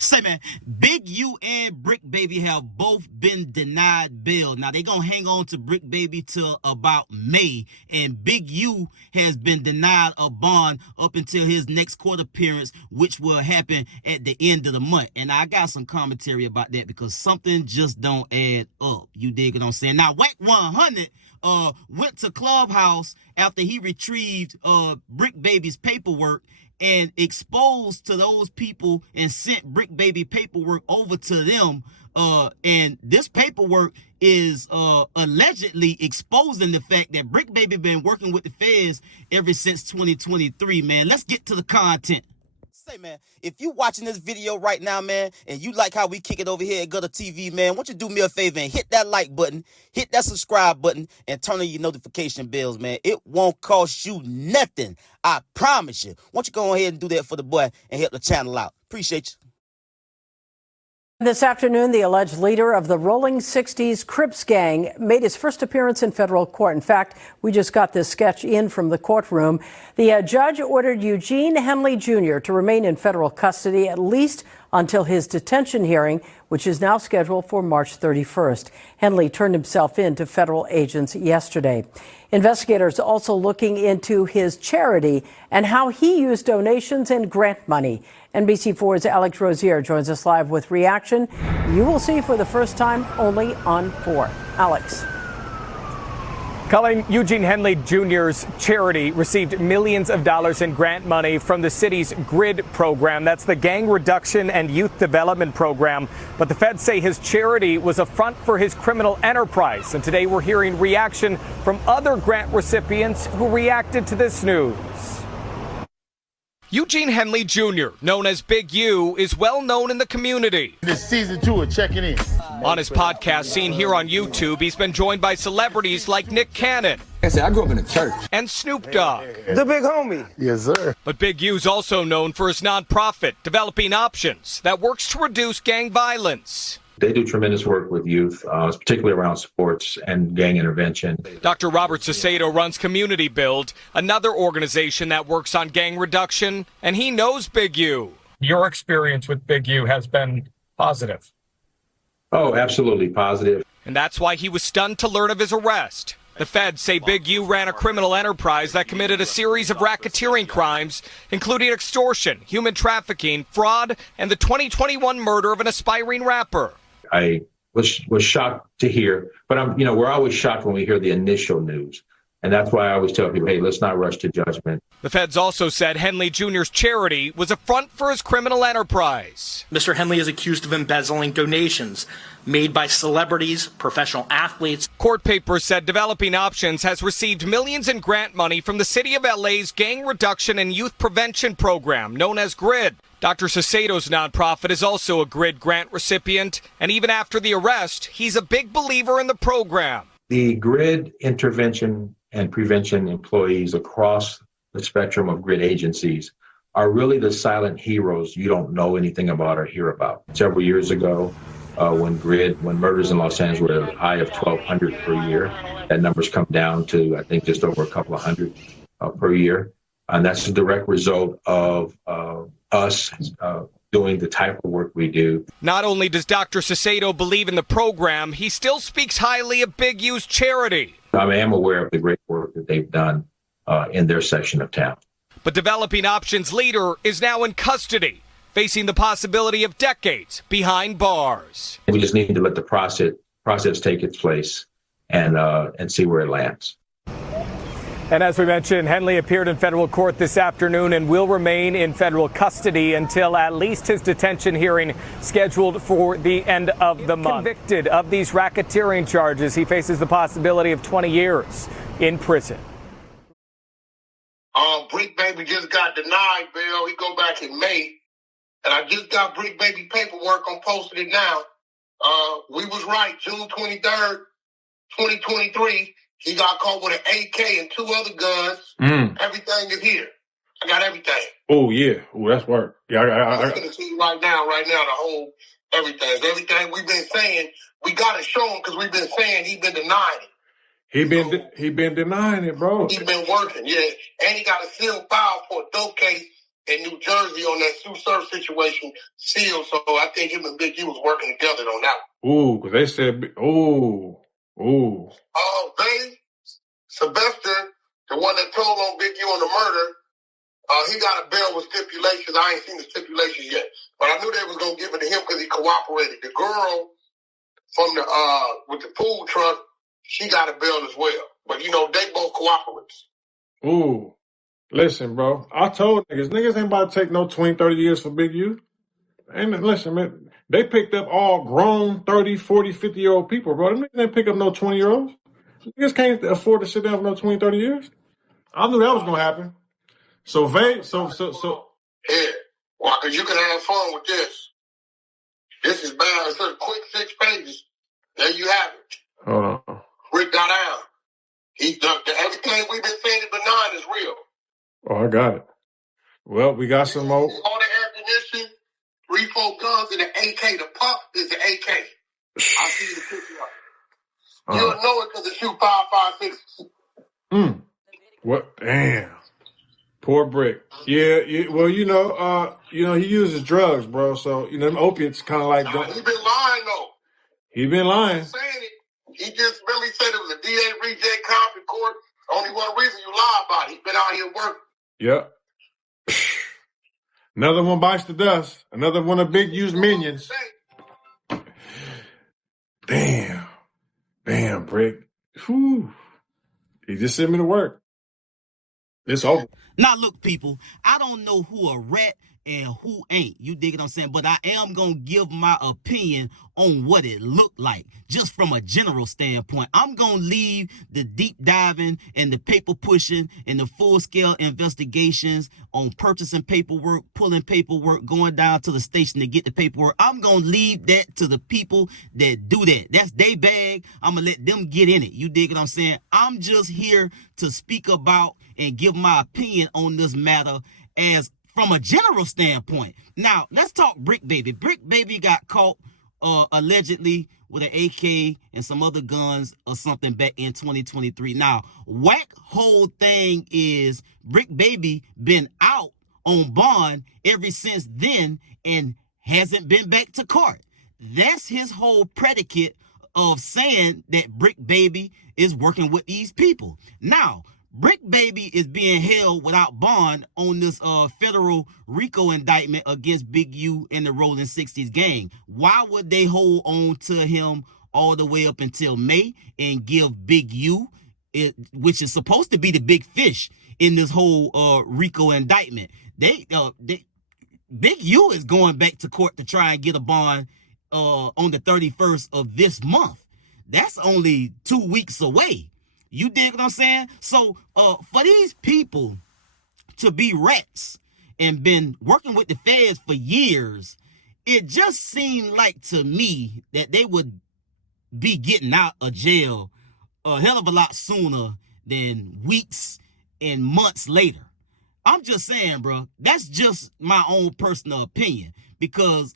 Say, man, Big U and Bricc Baby have both been denied bail. Now, they're going to hang on to Bricc Baby till about May, and Big U has been denied a bond up until his next court appearance, which will happen at the end of the month. And I got some commentary about that because something just don't add up. You dig what I'm saying? Now, Wack 100 went to Clubhouse after he retrieved Bricc Baby's paperwork and exposed to those people and sent Bricc Baby paperwork over to them. And this paperwork is allegedly exposing the fact that Bricc Baby been working with the FEDZ ever since 2023, man. Let's get to the content. Say, man, if you watching this video right now, man, and you like how we kick it over here at GuddaTV, man, why don't you do me a favor and hit that like button, hit that subscribe button, and turn on your notification bells, man. It won't cost you nothing. I promise you. Why don't you go ahead and do that for the boy and help the channel out? Appreciate you. This afternoon, the alleged leader of the Rolling 60s Crips gang made his first appearance in federal court. In fact, we just got this sketch in from the courtroom. The judge ordered Eugene Henley Jr. to remain in federal custody at least until his detention hearing, which is now scheduled for March 31st. Henley turned himself in to federal agents yesterday. Investigators also looking into his charity and how he used donations and grant money. NBC4's Alex Rozier joins us live with reaction you will see for the first time only on 4. Alex. Colin, Eugene Henley Jr.'s charity received millions of dollars in grant money from the city's GRID program. That's the Gang Reduction and Youth Development Program. But the feds say his charity was a front for his criminal enterprise. And today we're hearing reaction from other grant recipients who reacted to this news. Eugene Henley Jr., known as Big U, is well known in the community. This season 2 of Checking In. On his podcast seen here on YouTube, he's been joined by celebrities like Nick Cannon. I grew up in a church. And Snoop Dogg. The big homie. Yes, sir. But Big U's also known for his nonprofit, Developing Options, that works to reduce gang violence. They do tremendous work with youth, particularly around sports and gang intervention. Dr. Robert Sacedo runs Community Build, another organization that works on gang reduction, and he knows Big U. Your experience with Big U has been positive. Oh, absolutely positive. And that's why he was stunned to learn of his arrest. The feds say Big U ran a criminal enterprise that committed a series of racketeering crimes, including extortion, human trafficking, fraud, and the 2021 murder of an aspiring rapper. I was shocked to hear, but we're always shocked when we hear the initial news. And that's why I always tell people, hey, let's not rush to judgment. The feds also said Henley Jr.'s charity was a front for his criminal enterprise. Mr. Henley is accused of embezzling donations made by celebrities, professional athletes. Court papers said Developing Options has received millions in grant money from the City of LA's Gang Reduction and Youth Prevention Program, known as GRID. Dr. Sacedo's nonprofit is also a GRID grant recipient, and even after the arrest, he's a big believer in the program. The GRID intervention and prevention employees across the spectrum of GRID agencies are really the silent heroes you don't know anything about or hear about. Several years ago, when murders in Los Angeles were at a high of 1,200 per year, that number's come down to, I think, just over a couple of hundred per year. And that's a direct result of us doing the type of work we do. Not only does Dr. Sacedo believe in the program, he still speaks highly of Big U's charity. I am aware of the great work that they've done in their section of town. But Developing Options leader is now in custody, facing the possibility of decades behind bars. We just need to let the process take its place and see where it lands. And as we mentioned, Henley appeared in federal court this afternoon and will remain in federal custody until at least his detention hearing scheduled for the end of the month. Convicted of these racketeering charges, he faces the possibility of 20 years in prison. Bricc Baby just got denied bail. He go back in May. And I just got Bricc Baby paperwork. I'm posting it now. We was right. June 23rd, 2023. He got caught with an AK and 2 other guns. Everything is here. I got everything. Oh, yeah. Oh, that's work. Yeah, I'm going to see right now, the whole everything. Everything we've been saying, we got to show him because we've been saying he's been denying it. He been denying it, bro. He's been working, yeah. And he got a sealed file for a dope case in New Jersey on that Sue Surf situation sealed. So I think him and Big U was working together on that one. Ooh, because they said, ooh. They, Sylvester, the one that told on Big U on the murder, he got a bail with stipulations. I ain't seen the stipulations yet, but I knew they was gonna give it to him because he cooperated. The girl from the with the food truck, she got a bail as well. But you know, they both cooperates. Ooh. Listen, bro. I told niggas ain't about to take no 20, 30 years for Big U. And listen, man, they picked up all grown 30, 40, 50-year-old people, bro. Them niggas didn't pick up no 20-year-olds. Niggas can't afford to sit down for no 20, 30 years. I knew that was gonna happen. So Yeah. Well, because you can have fun with this. This is bad. It's a quick 6 pages. There you have it. hold on. Bricc got out. He's done everything we've been saying is benign is real. Oh, I got it. Well, we got some more. All the air conditioning, 3-4 guns, and the AK. The pup is the AK. I'll see you the picture up. You'll know it because it shoot 5.56. What? Damn. Poor Bricc. Yeah. Well, he uses drugs, bro. So them opiates kind of like. He been lying though. He been lying. Saying it. He just really said it was a DA reject comp in court. Only one reason you lie about it. He's been out here working. Yep. Another one bites the dust. Another one of Big U's minions. Damn, Bricc. Whew. He just sent me to work. It's over. Now, look, people, I don't know who a rat and who ain't. You dig what I'm saying? But I am going to give my opinion on what it looked like, just from a general standpoint. I'm going to leave the deep diving and the paper pushing and the full-scale investigations on purchasing paperwork, pulling paperwork, going down to the station to get the paperwork. I'm going to leave that to the people that do that. That's their bag. I'm going to let them get in it. You dig what I'm saying? I'm just here to speak about and give my opinion on this matter as from a general standpoint. Now, let's talk Bricc Baby. Bricc Baby got caught allegedly with an AK and some other guns or something back in 2023. Now, Wack whole thing is Bricc Baby been out on bond ever since then and hasn't been back to court. That's his whole predicate of saying that Bricc Baby is working with these people. Now, Bricc Baby is being held without bond on this federal RICO indictment against Big U and the Rolling 60s gang. Why would they hold on to him all the way up until May and give Big U, which is supposed to be the big fish in this whole RICO indictment? Big U is going back to court to try and get a bond on the 31st of this month. That's only 2 weeks away. You dig what I'm saying? So for these people to be rats and been working with the feds for years, it just seemed like to me that they would be getting out of jail a hell of a lot sooner than weeks and months later. I'm just saying, bro, that's just my own personal opinion, because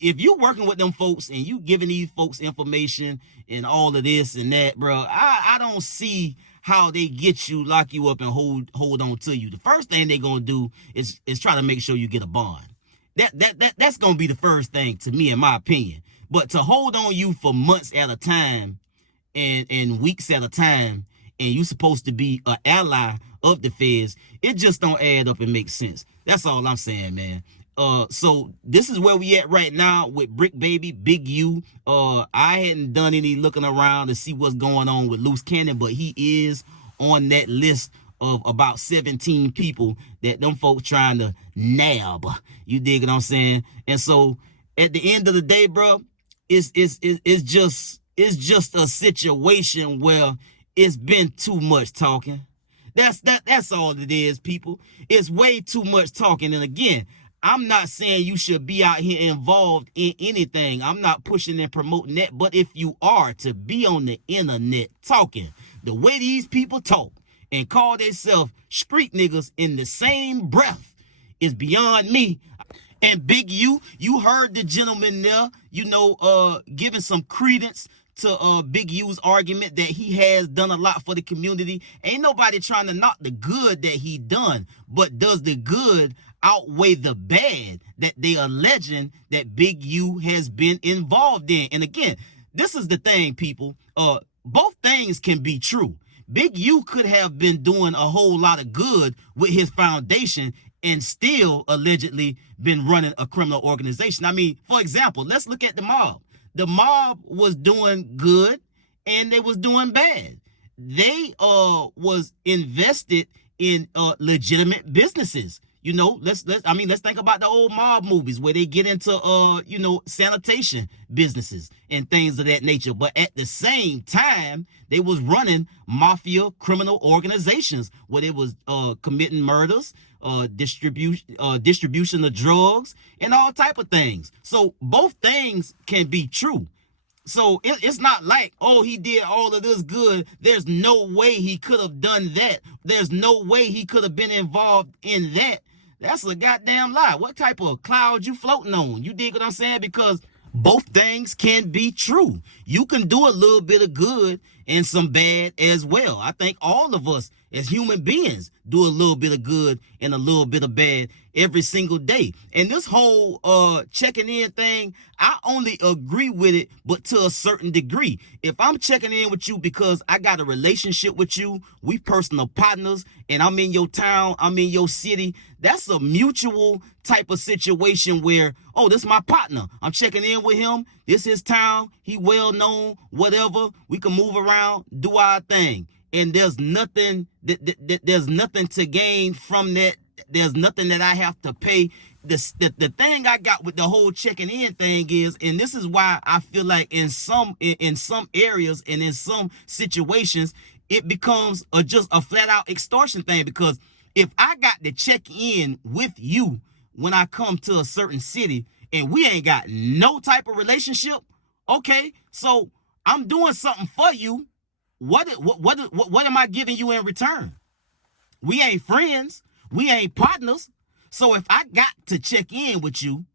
if you working with them folks and you giving these folks information and all of this and that, bro, I don't see how they get you, lock you up, and hold on to you. The first thing they're gonna do is try to make sure you get a bond. That's gonna be the first thing to me, in my opinion. But to hold on you for months at a time and weeks at a time, and you supposed to be an ally of the feds, it just don't add up and make sense. That's all I'm saying, man. So this is where we at right now with Bricc Baby, Big U. I hadn't done any looking around to see what's going on with Loose Cannon, but he is on that list of about 17 people that them folks trying to nab. You dig what I'm saying? And so at the end of the day, bro, it's just a situation where it's been too much talking. That's all it is, people. It's way too much talking. And again, I'm not saying you should be out here involved in anything. I'm not pushing and promoting that. But if you are to be on the internet talking the way these people talk and call themselves street niggas in the same breath is beyond me. And Big U, you heard the gentleman there, giving some credence to Big U's argument that he has done a lot for the community. Ain't nobody trying to knock the good that he done, but does the good outweigh the bad that they are alleging that Big U has been involved in. And again, this is the thing, people. Both things can be true. Big U could have been doing a whole lot of good with his foundation and still allegedly been running a criminal organization. I mean, for example, let's look at the mob. The mob was doing good and they was doing bad. They was invested in legitimate businesses. You know, let's think about the old mob movies where they get into sanitation businesses and things of that nature. But at the same time, they was running mafia criminal organizations where they was committing murders, distribution of drugs, and all type of things. So both things can be true. So it's not like, oh, he did all of this good. There's no way he could have done that. There's no way he could have been involved in that. That's a goddamn lie. What type of cloud you floating on? You dig what I'm saying? Because both things can be true. You can do a little bit of good and some bad as well. I think all of us as human beings do a little bit of good and a little bit of bad every single day. And this whole checking in thing, I only agree with it, but to a certain degree. If I'm checking in with you because I got a relationship with you, we personal partners, and I'm in your town, I'm in your city, that's a mutual type of situation where, oh, this is my partner. I'm checking in with him. This is his town. He well known, whatever. We can move around, do our thing. And there's nothing there's nothing to gain from that. There's nothing that I have to pay. The thing I got with the whole checking in thing is, and this is why I feel like in some areas and in some situations, it becomes just a flat out extortion thing. Because if I got to check in with you when I come to a certain city and we ain't got no type of relationship, okay, so I'm doing something for you. What am I giving you in return? We ain't friends. We ain't partners. So if I got to check in with you,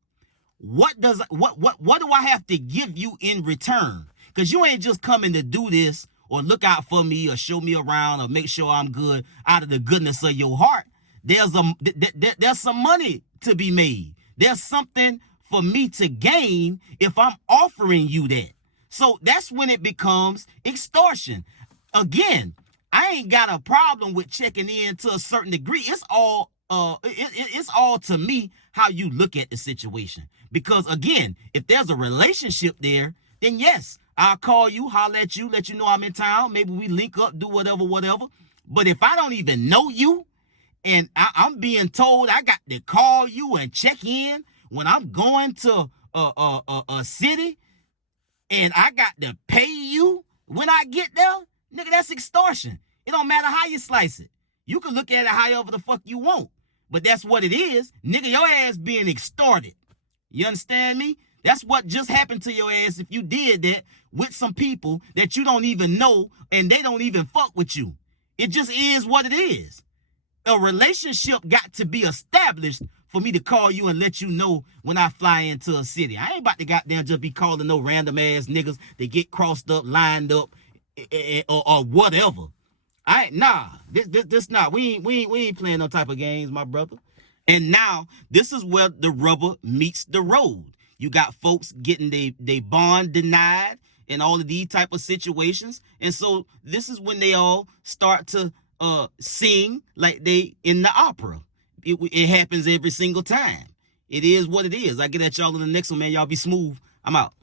what do I have to give you in return? Because you ain't just coming to do this or look out for me or show me around or make sure I'm good out of the goodness of your heart. There's some money to be made. There's something for me to gain if I'm offering you that. So that's when it becomes extortion. Again, I ain't got a problem with checking in to a certain degree. It's all it's all to me how you look at the situation. Because again, if there's a relationship there, then yes, I'll call you, holler at you, let you know I'm in town. Maybe we link up, do whatever. But if I don't even know you and I'm being told I got to call you and check in when I'm going to a city, and I got to pay you when I get there, nigga, that's extortion. It don't matter how you slice it. You can look at it however the fuck you want. But that's what it is. Nigga, your ass being extorted. You understand me? That's what just happened to your ass if you did that with some people that you don't even know and they don't even fuck with you. It just is what it is. A relationship got to be established for me to call you and let you know when I fly into a city. I ain't about to goddamn just be calling no random ass niggas that get crossed up, lined up, or whatever. This not. We ain't playing no type of games, my brother. And now this is where the rubber meets the road. You got folks getting they bond denied and all of these type of situations. And so this is when they all start to sing like they in the opera. It happens every single time. It is what it is. I get at y'all in the next one, man. Y'all be smooth. I'm out.